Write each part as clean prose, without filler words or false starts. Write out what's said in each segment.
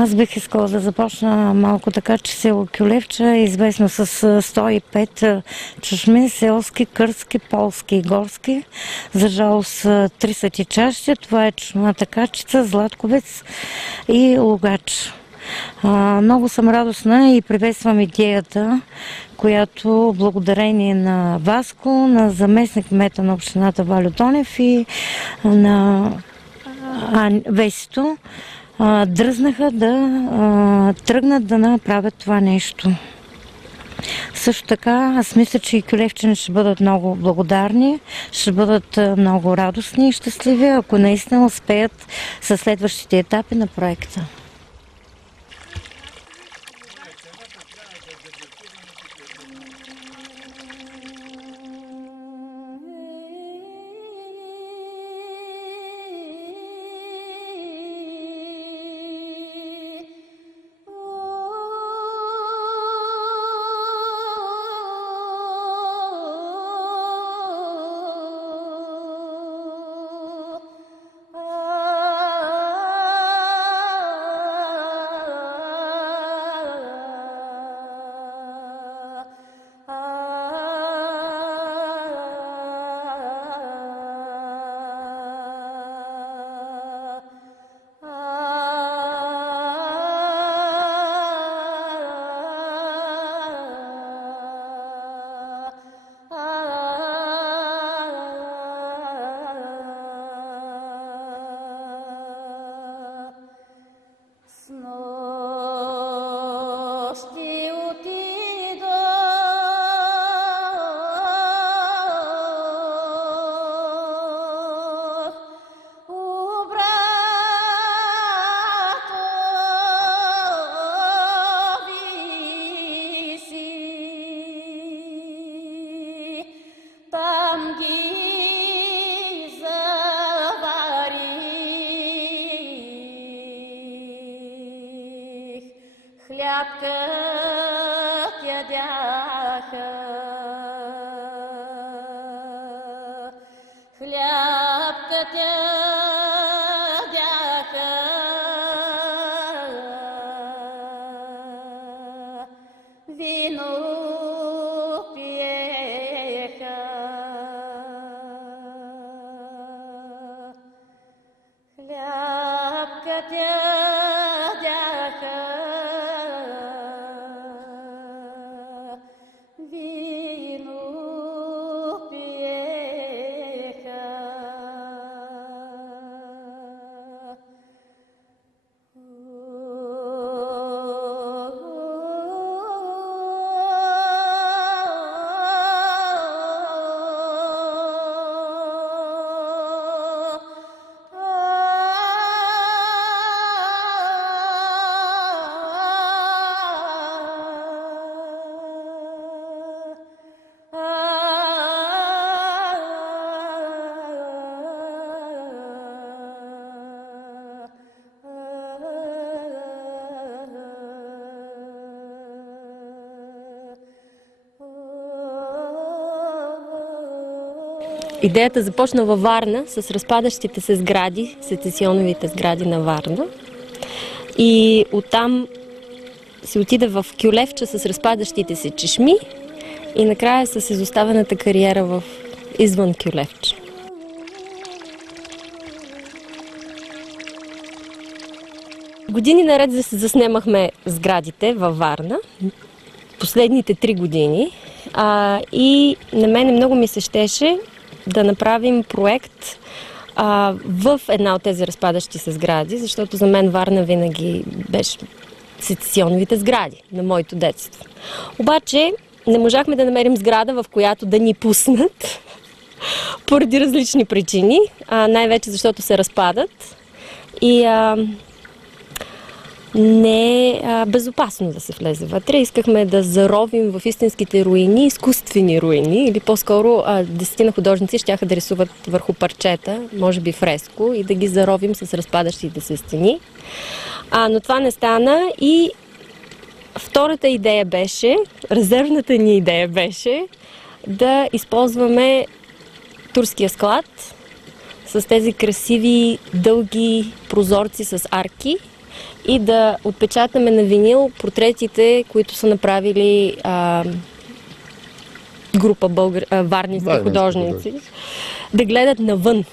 Аз бих искала да започна малко така, че село Кюлевча е известно с 105 чешми, селски, къртски, полски и горски. За жалост 3 са течащи. Това е чешмата Качица, Златковец и Лугач. Много съм радостна и приветствам идеята, която благодарение на Васко, на заместник-кмета на общината Вальо Тонев и на Весито, дръзнаха да тръгнат да направят това нещо. Също така, аз мисля, че и кюлевчани ще бъдат много благодарни, ще бъдат много радостни и щастливи, ако наистина успеят със следващите етапи на проекта. Хлябкът ядяха, хлябкът ядяха, вино пиеха, хлябкът ядяха, вино пиеха. Идеята започна във Варна с разпадащите се сгради, сецесионовите сгради на Варна. И оттам се отида в Кюлевча с разпадащите се чешми и накрая с изоставената кариера извън Кюлевча. Години наред заснемахме сградите във Варна, последните 3 години. И на мене много ми се щеше да направим проект в една от тези разпадащи се сгради, защото за мен Варна винаги беше сецесионовите сгради на моето детство. Обаче не можахме да намерим сграда, в която да ни пуснат поради различни причини, най-вече защото се разпадат и не е безопасно да се влезе вътре. Искахме да заровим в истинските руини, изкуствени руини, или по-скоро 10 художници щяха да рисуват върху парчета, може би фреско, и да ги заровим с разпадащите се стени. Но това не стана и втората идея беше, резервната ни идея беше да използваме турския склад с тези красиви, дълги прозорци с арки, и да отпечатаме на винил портретите, които са направили група варненски художници, да гледат навън.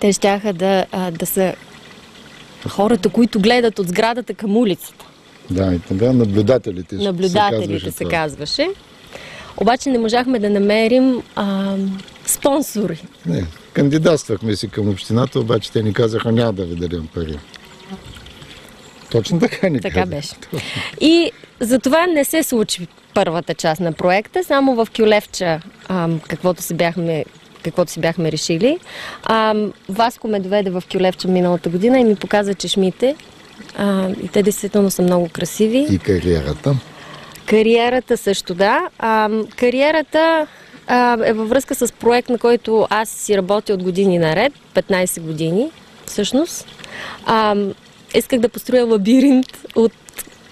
Те щяха да са хората, които гледат от сградата към улицата. Да, и тогава наблюдателите. Наблюдателите се казваше. Обаче не можахме да намерим спонсори. Не, кандидатствахме си към общината, обаче те ни казаха, няма да ви дадем пари. Точно така ни Така казаха. беше. И затова не се случи първата част на проекта, само в Кюлевча, каквото си бяхме решили. Васко ме доведе в Кюлевча миналата година и ми показа чешмите. И те действително са много красиви. И кариерата. Кариерата също, да. Кариерата е във връзка с проект, на който аз си работя от години наред, 15 години всъщност. Исках да построя лабиринт от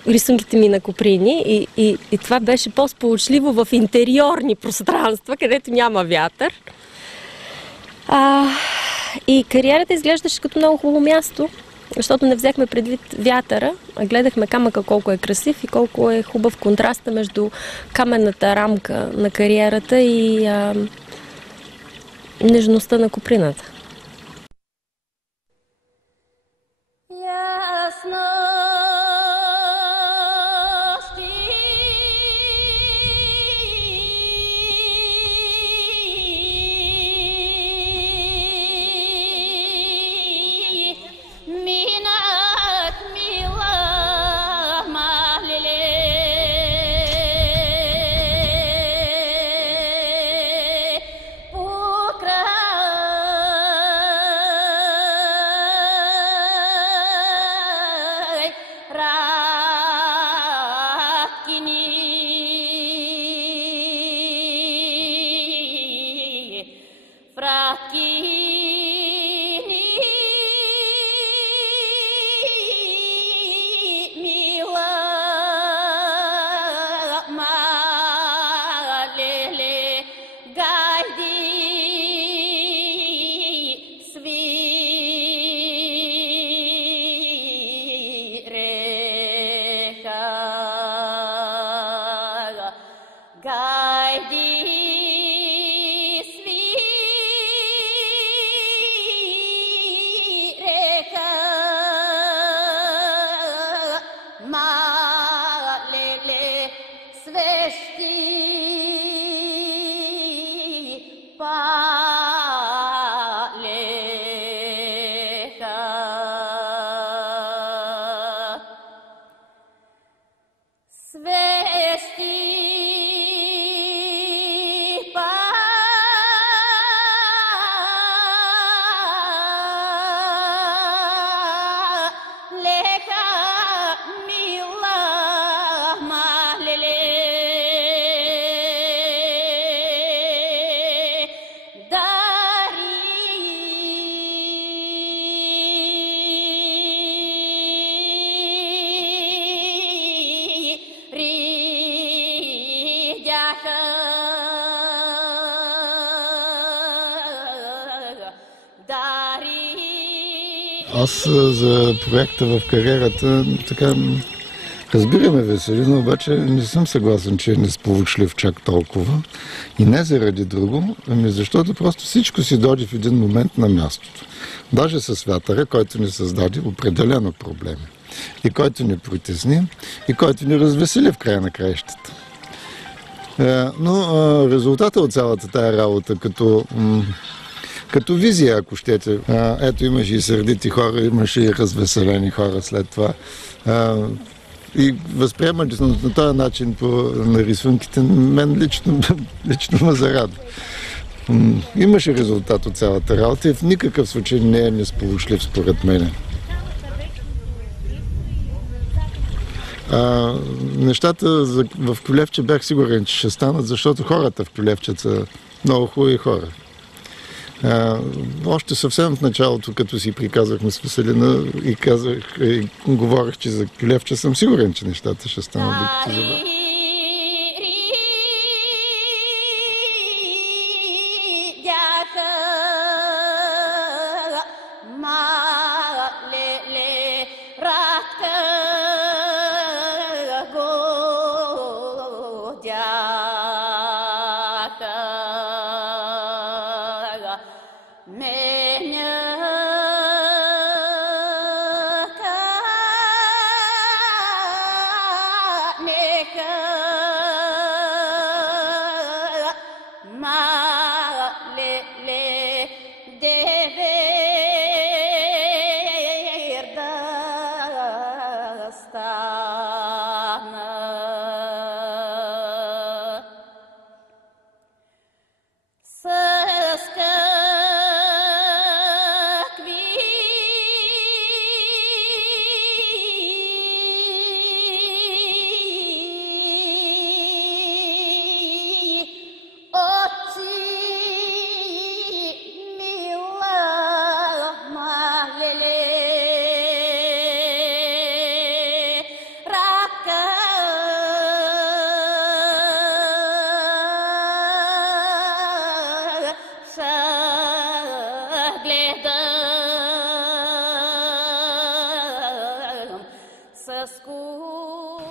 рисунките ми на Коприни и това беше по-сполучливо в интериорни пространства, където няма вятър. И кариерата изглеждаше като много хубаво място, защото не взехме предвид вятъра, а гледахме камъка колко е красив и колко е хубав контраста между каменната рамка на кариерата и нежността на Коприната. Аз за проекта в кариерата така разбираме Веселина, обаче не съм съгласен, че е несполучлив чак толкова. И не заради друго, ами защото просто всичко си дойде в един момент на мястото. Даже с вятъра, който ни създаде определено проблеми. И който ни притесни, и който ни развесели в края на краищата. Но резултата от цялата тая работа, като визия, ако щете. Ето имаше и сърдити хора, имаше и развеселени хора след това. И възприемането на този начин на рисунките, мен лично ме зарада. Имаше резултат от цялата работа и в никакъв случай не е несполучлив според мен. Нещата в Кюлевче бях сигурен, че ще станат, защото хората в Кюлевче са много хубави хора. Още съвсем в началото, като си приказахме с Веселина и говорих, че за Кюлевче съм сигурен, че нещата ще станат докато забавя.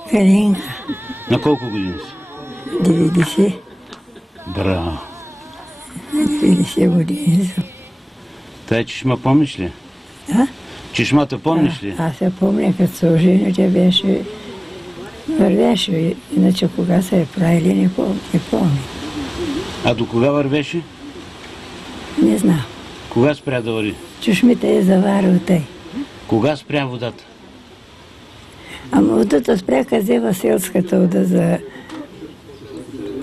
Калинка, На колко години си? 90. Браво. 90 години съм. Тая чешма помниш ли? А? Чешмата помниш ли? Аз се помня, като се ожени, тя беше... Вървеше, иначе кога се е правили, не помня. А до кога вървеше? Не знам. Кога спря да върви? Чешмите е заварил тъй. Кога спря водата? Ама водата спря, казева селската вода за...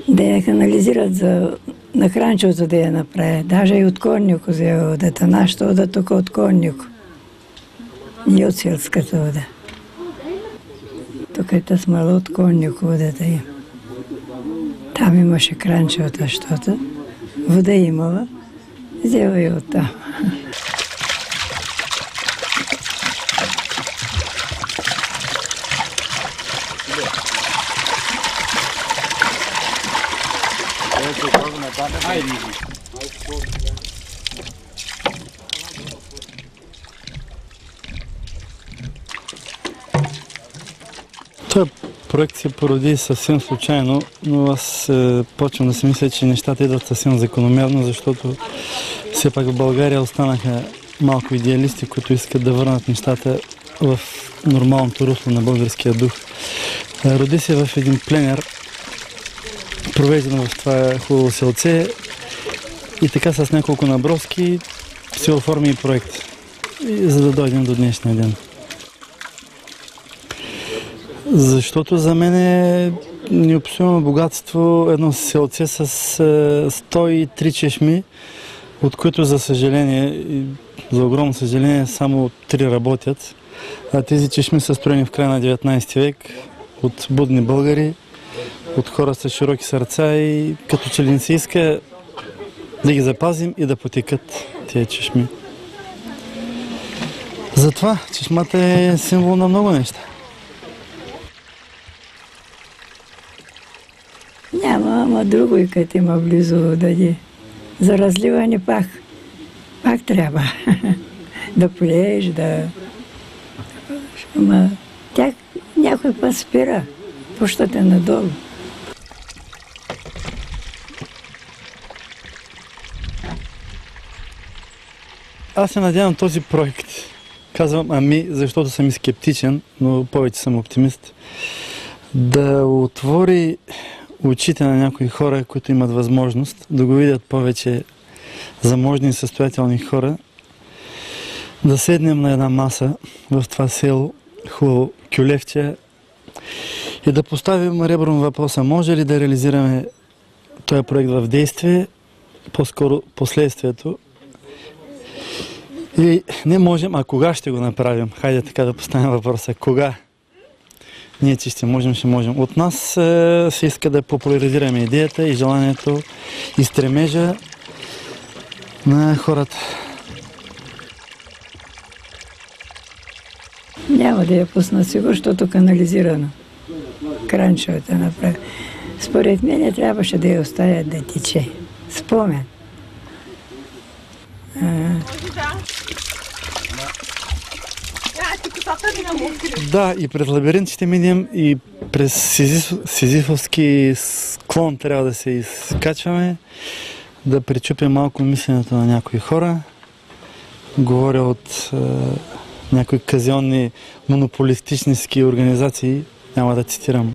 да я канализират за... на Кранчевото да я направят. Даже и от Коннико взема водата. Нашата вода тук от Коннико. Не от селската вода. Тук е тъсмала от Коннико водата им. Там имаше Кранчевото, защото вода имала. Взела и оттам. Този проект се породи съвсем случайно, но аз почвам да си мисля, че нещата идват съвсем закономерно, защото все пак в България останаха малко идеалисти, които искат да върнат нещата в нормалното русло на българския дух. Роди се в един пленер, провеждан в това хубаво селце, и така с няколко наброски се оформи и проект, за да дойдем до днешния ден. Защото за мен е неописуемо богатство едно селце с 103 чешми, от които за съжаление, за огромно съжаление, само 3 работят. А тези чешми са строени в края на 19 век от будни българи, от хора с широки сърца, и като че ли не се иска да ги запазим и да потекат тези чешми. Затова чешмата е символ на много неща. Няма, ама друго и като има близо да за разливане пак трябва да полееш, да... Ама тя някой път спира, пущате надолу. Аз се надявам този проект, казвам защото съм и скептичен, но повече съм оптимист, да отвори очите на някои хора, които имат възможност да го видят повече заможни и състоятелни хора, да седнем на една маса в това село, хубаво Кюлевче, и да поставим ребром въпроса: може ли да реализираме този проект в действие, по-скоро последствието, или не можем, а кога ще го направим? Хайде така да поставим въпроса: кога? Ние, че ще можем. От нас се иска да популяризираме идеята и желанието и стремежа на хората. Няма да я пусна сигурно, защото канализирано. Кранчевата направи. Според мен трябваше да я оставят да тече. Спомен. Да, и през лабиринт ще минем, и през Сизифовски склон трябва да се изкачваме, да пречупя малко мисленето на някои хора. Говоря от някои казионни монополистични организации, няма да цитирам